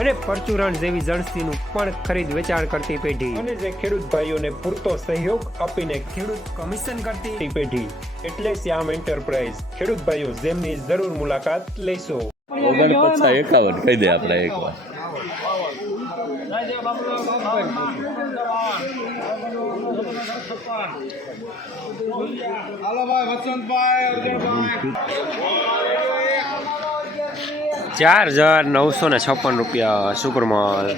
અને પરચુરણ જેવી જણસીનું પણ ખરીદ વેચાણ કરતી પેઢી. અને જે ખેડૂત ભાઈઓને પૂરતો સહયોગ આપીને ખેડૂત કમિશન કરતી પેઢી. એટલે શ્યામ એન્ટરપ્રાઇઝ. ખેડૂત ભાઈઓ જેમની જરૂર મુલાકાત લેશો. ઓગણપચાસ એકાવન કહી દે આપણે એક વાર. હાલો ભાઈ વસંતભાઈ અર્જુનભાઈ. ચાર હજાર નવસો ને છપ્પન રૂપિયા સુપરમાલ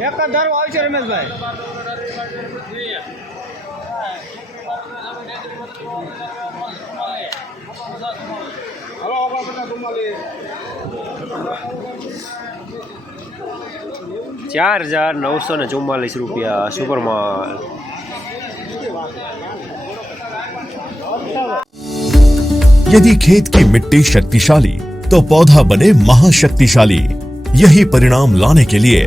એક જ ધારો આવશે રમેશભાઈ. હાલો ઓગણપચાસ ચુમ્માલીસ ચાર હજાર નવસો ને ચુમ્માલીસ રૂપિયા સુપરમાલ यदि खेत की मिट्टी शक्तिशाली तो पौधा बने महाशक्तिशाली यही परिणाम लाने के लिए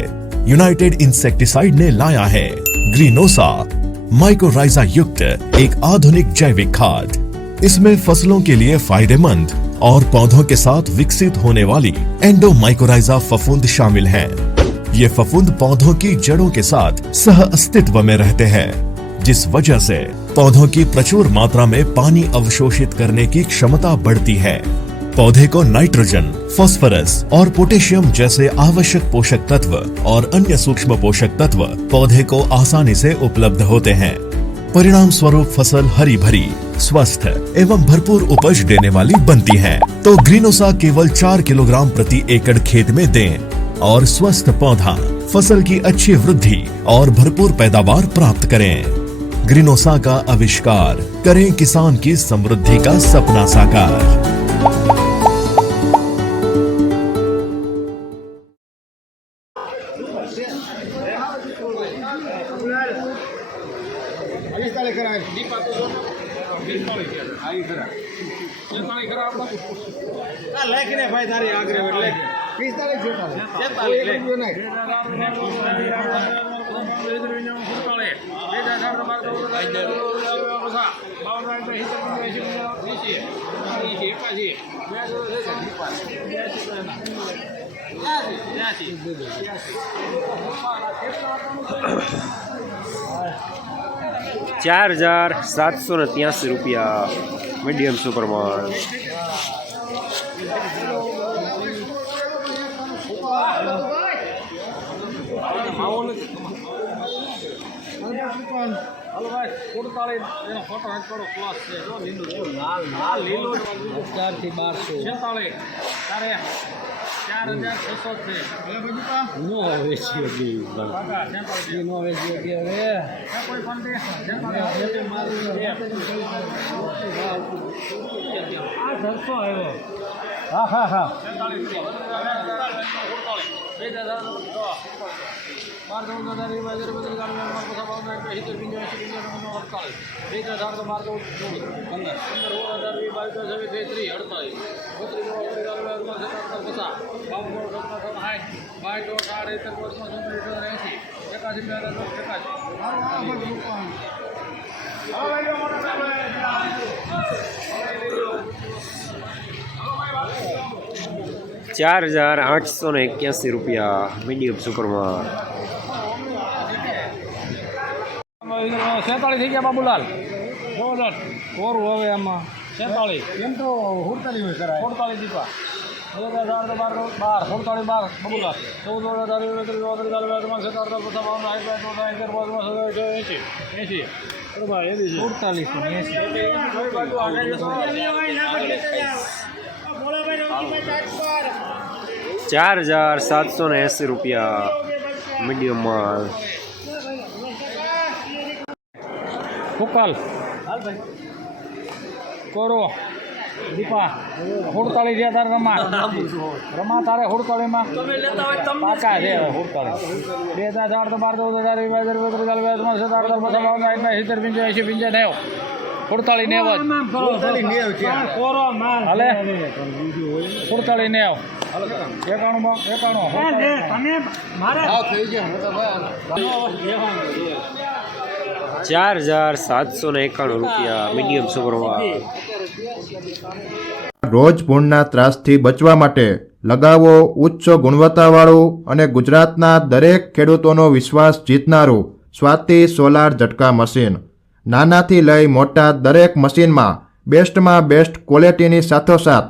यूनाइटेड इंसेक्टिसाइड ने लाया है ग्रीनोसा माइक्रोराइजा युक्त एक आधुनिक जैविक खाद इसमें फ़सलों के लिए फ़ायदेमंद और पौधों के साथ विकसित होने वाली एंडोमाइकोराइजा फफूंद शामिल हैं। ये फफूंद पौधों की जड़ों के साथ सह अस्तित्व में रहते हैं, जिस वजह से पौधों की प्रचुर मात्रा में पानी अवशोषित करने की क्षमता बढ़ती है। पौधे को नाइट्रोजन, फास्फोरस और पोटेशियम जैसे आवश्यक पोषक तत्व और अन्य सूक्ष्म पोषक तत्व पौधे को आसानी से उपलब्ध होते हैं। परिणाम स्वरूप फ़सल हरी भरी स्वस्थ एवं भरपूर उपज देने वाली बनती है। तो ग्रीनोसा केवल चार किलोग्राम प्रति एकड़ खेत में दें और स्वस्थ पौधा फ़सल की अच्छी वृद्धि और भरपूर पैदावार प्राप्त करें। ग्रीनोसा का आविष्कार करें किसान की समृद्धि का सपना साकार। हाँ, ચાર હજાર સાતસો ને ત્યાસી રૂપિયા મીડિયમ સુપરમાલ હાલો ભાઈ સુડતાલીસ એનો ફોટો હેડ કરો પ્લસ છે. જો લીલું છે. લાલ લાલ લીલું હજાર બારસો. છેતાલીસ ચારે. ચાર હજાર છસો છે. નો વેચી નો વેચી હવે. કોઈ પણ આ છસો આવ્યો. હા હા હા અડતાલીસ હજાર તો બાર ચૌદ ચૌદ પંદર પંદર સોળ હજાર વીસ બાવીસ છવ્વીસ તેત્રીસ અડતાલીસ બત્રીસ બાર સત્તર પચાસ બાવન સત્તર સત્તર સાઠ બાવીસ ચોટ એતર વર્ષમાં સત્તર એંસી એકાસી બે હજાર ચાર હજાર આઠસો ને એક્યાસી રૂપિયા મીડિયમ સુપરમાલ સેતાળીસ થઈ ગયા બાબુલાલ જોરદાર કોરું હવે એમાં સેતાળીસ એમ તો સુડતાલીસ હોય કરાય સુડતાલીસ દીપા એક હજાર તો બાર બાર સુડતાલીસ બાર બાબુલાલ ચૌદ હજાર એકત્રીસ ચોત્રીસ ચાલીસ સત્તર પચાસ બાવન આઠ બાર ચોદા એંસી પાંચ એંસી એંસી બરાબર એવી સુડતાલીસ ચાર હજાર સાતસો ને એંસી રૂપિયા મીડિયમ માલ ફુકાલ કોરો. દીપા. હુડતાળી છે તારે રમા. રમા તારે હુડતાળીમાં. પાકા છે હુડતાળી. બે હજાર ચાર તો બાર ચૌદ હજાર બે હજાર પચીસ હજાર વીસ હજાર સત્તર અઢાર પચાસ બાવન સાઠ સિત્તેર પંચ્યાસી એસી પંચ્યાસી નેવ. હુડતાળી નેવ જ. હલે. હુડતાળી નેવ. ચાર હજાર સાતસો ને એકાણું રૂપિયા મીડિયમ સુપરમાં રોજ પૂરના ત્રાસથી બચવા માટે લગાવો ઉચ્ચ ગુણવત્તાવાળું અને ગુજરાતના દરેક ખેડૂતોનો વિશ્વાસ જીતનારું સ્વાતિ સોલાર ઝટકા મશીન. નાનાથી લઈ મોટા દરેક મશીનમાં બેસ્ટમાં બેસ્ટ ક્વોલિટીની સાથોસાથ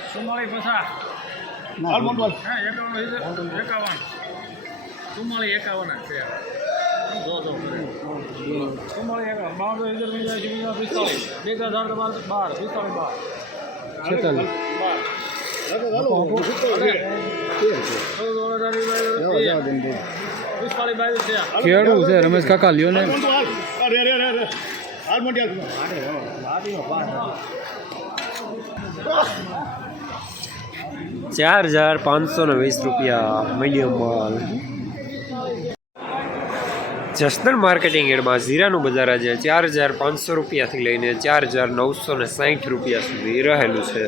દીપા પછા સુમાળી પચાસ હા એકાવન એકાવન. સુમાળી એકાવન છે. જો જો સુમાળી એકાવન. બાવન હજાર વીસ હજાર પિસ્તાળીસ. બે હજાર તો બાર બાર. પિસ્તાળીસ બાર. ખેડું છે? રમેશ કાકા લ્યો ને. ચાર હજાર પાંચસો ને વીસ રૂપિયા મીડિયમ માલ. જસદણ માર્કેટિંગ એડમાં જીરાનું બજાર આજે ચાર હજાર પાંચસો રૂપિયાથી લઈને ચાર હજાર નવસો ને સાહીઠ રૂપિયા સુધી રહેલું છે.